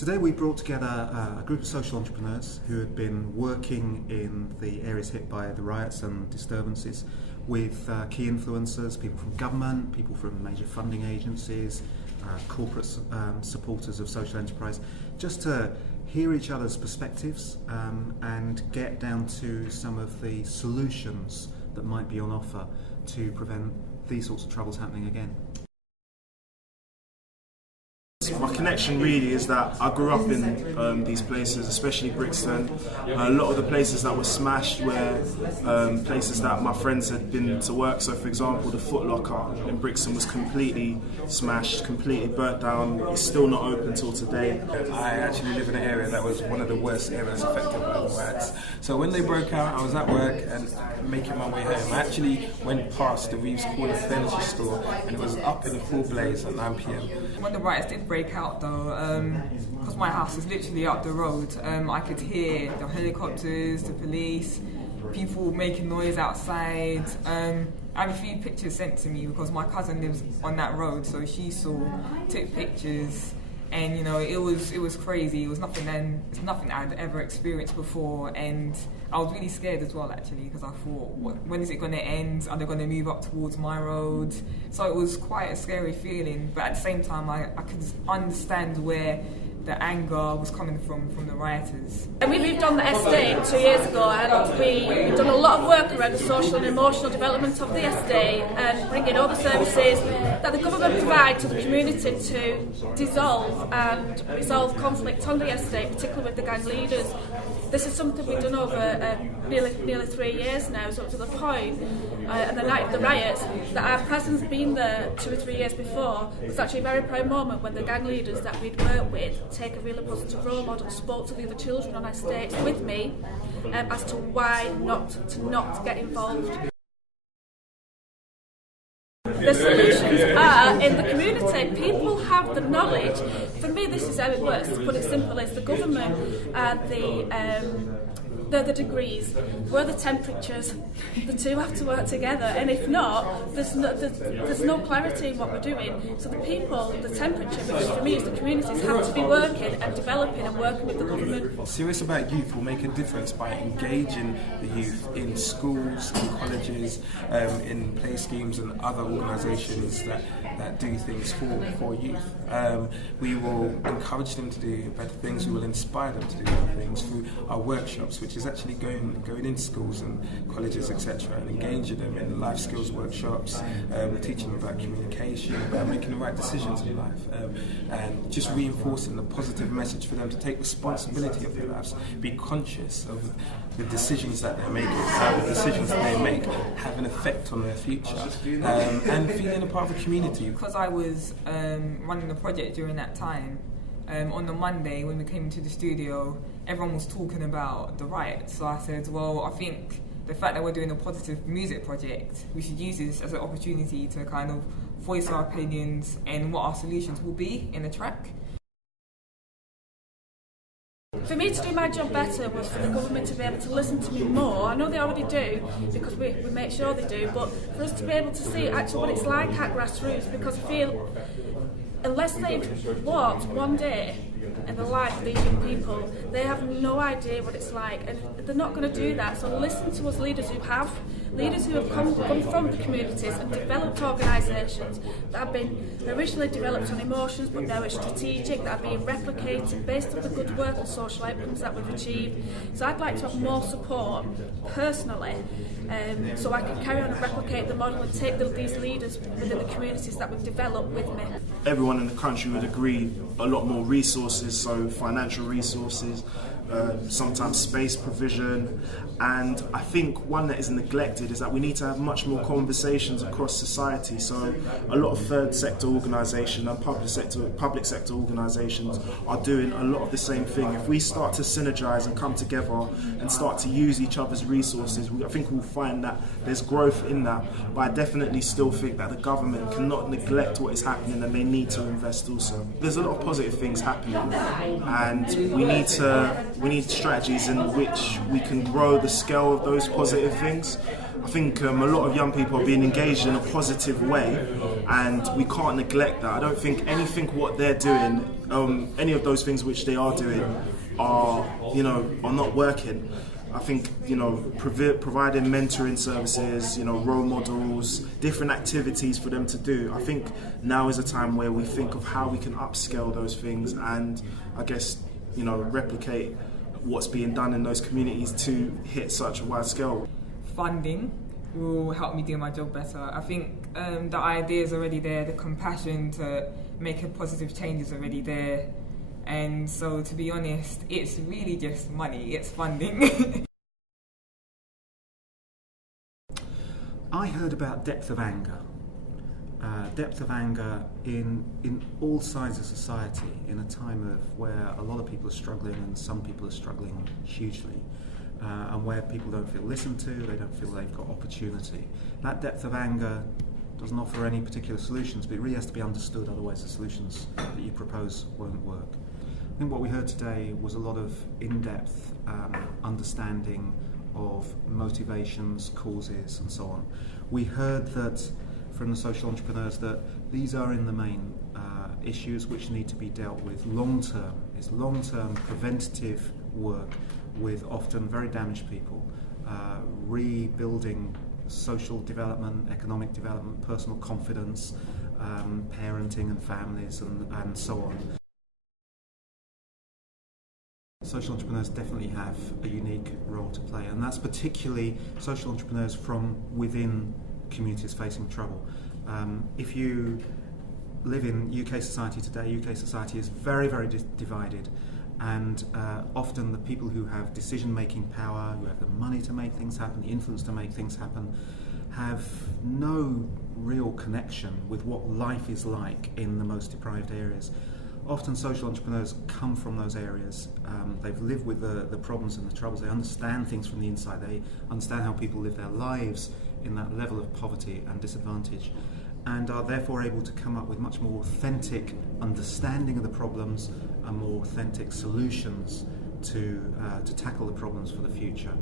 Today we brought together a group of social entrepreneurs who had been working in the areas hit by the riots and disturbances with key influencers, people from government, people from major funding agencies, corporate supporters of social enterprise, just to hear each other's perspectives and get down to some of the solutions that might be on offer to prevent these sorts of troubles happening again. My connection really is that I grew up in these places, especially Brixton. A lot of the places that were smashed were places that my friends had been to work. So for example, the Foot Locker in Brixton was completely smashed, completely burnt down. It's still not open till today. I actually live in an area that was one of the worst areas affected by the riots. So when they broke out, I was at work and making my way home. I actually went past the Reeves Corner furniture store and it was up in full blaze at 9 p.m. When the riots did break out though, because my house is literally up the road, I could hear the helicopters, the police, people making noise outside. I have a few pictures sent to me because my cousin lives on that road, so she took pictures, and you know it was crazy. It's nothing I'd ever experienced before, and I was really scared as well actually, because I thought, when is it going to end? Are they going to move up towards my road? So it was quite a scary feeling, but at the same time I could understand where the anger was coming from the rioters. And we moved on the estate 2 years ago, and we've done a lot of work around the social and emotional development of the estate and bringing all the services that the government provide to the community to dissolve and resolve conflict on the estate, particularly with the gang leaders. This is something we've done over nearly 3 years now, so up to the point, on the night of the riots, that our presence being there 2 or 3 years before was actually a very proud moment when the gang leaders that we'd worked with take a really positive role model, spoke to the other children on our estate with me as to why not get involved. The solutions are in the community. People have the knowledge. For me, this is how it works. To put it simple, is the government and they're the degrees, we're the temperatures. The two have to work together, and if not, there's no clarity in what we're doing. So the people, the temperature, which for me is the communities, have to be working and developing and working with the government. Serious About Youth will make a difference by engaging the youth in schools, in colleges, in play schemes and other organisations that do things for youth. We will encourage them to do better things, we will inspire them to do better things through our workshops, which is actually going into schools and colleges, etc., and engaging them in life skills workshops, teaching them about communication, about making the right decisions in life, and just reinforcing the positive message for them to take responsibility of their lives, be conscious of the decisions that they're making, how the decisions that they make have an effect on their future, and feeling a part of the community. Because I was running the project during that time, on the Monday when we came into the studio, everyone was talking about the riots. So I said, well, I think the fact that we're doing a positive music project, we should use this as an opportunity to kind of voice our opinions and what our solutions will be in the track. For me to do my job better was for the government to be able to listen to me more. I know they already do, because we make sure they do, but for us to be able to see actually what it's like at grassroots, because I feel unless they've walked one day in the life of these young people, they have no idea what it's like, and they're not going to do that. So listen to us leaders who have come from the communities and developed organisations that have been originally developed on emotions but now are strategic, that are being replicated based on the good work and social outcomes that we've achieved. So I'd like to have more support personally, so I can carry on and replicate the model and take these leaders within the communities that we've developed with me. Everyone in the country would agree a lot more resources, so financial resources, sometimes space provision, and I think one that is neglected is that we need to have much more conversations across society. So a lot of third sector organisations and public sector organisations are doing a lot of the same thing. If we start to synergise and come together and start to use each other's resources, I think we'll find that there's growth in that. But I definitely still think that the government cannot neglect what is happening, and they need to invest also. There's a lot of positive things happening, and we need strategies in which we can grow the scale of those positive things. I think a lot of young people are being engaged in a positive way, and we can't neglect that. I don't think anything what they're doing, any of those things which they are doing, are not working. I think providing mentoring services, role models, different activities for them to do. I think now is a time where we think of how we can upscale those things and I guess replicate what's being done in those communities to hit such a wide scale. Funding will help me do my job better. I think the idea is already there, the compassion to make a positive change is already there. And so, to be honest, it's really just money, it's funding. I heard about depth of anger. Depth of anger in all sides of society in a time of where a lot of people are struggling and some people are struggling hugely, and where people don't feel listened to, they don't feel they've got opportunity. That depth of anger doesn't offer any particular solutions, but it really has to be understood, otherwise the solutions that you propose won't work. I think what we heard today was a lot of in-depth understanding of motivations, causes and so on. We heard that from the social entrepreneurs that these are in the main issues which need to be dealt with long-term. It's long-term preventative work with often very damaged people, rebuilding social development, economic development, personal confidence, parenting and families and so on. Social entrepreneurs definitely have a unique role to play, and that's particularly social entrepreneurs from within communities facing trouble. If you live in UK society today, UK society is very, very divided, and often the people who have decision-making power, who have the money to make things happen, the influence to make things happen, have no real connection with what life is like in the most deprived areas. Often social entrepreneurs come from those areas. They've lived with the problems and the troubles. They understand things from the inside. They understand how people live their lives in that level of poverty and disadvantage, and are therefore able to come up with much more authentic understanding of the problems and more authentic solutions to tackle the problems for the future.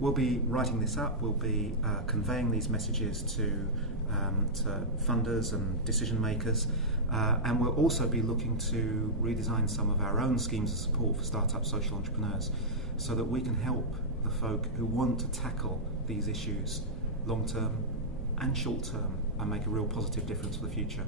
We'll be writing this up, we'll be conveying these messages to funders and decision makers, and we'll also be looking to redesign some of our own schemes of support for startup social entrepreneurs so that we can help the folk who want to tackle these issues long term and short term and make a real positive difference for the future.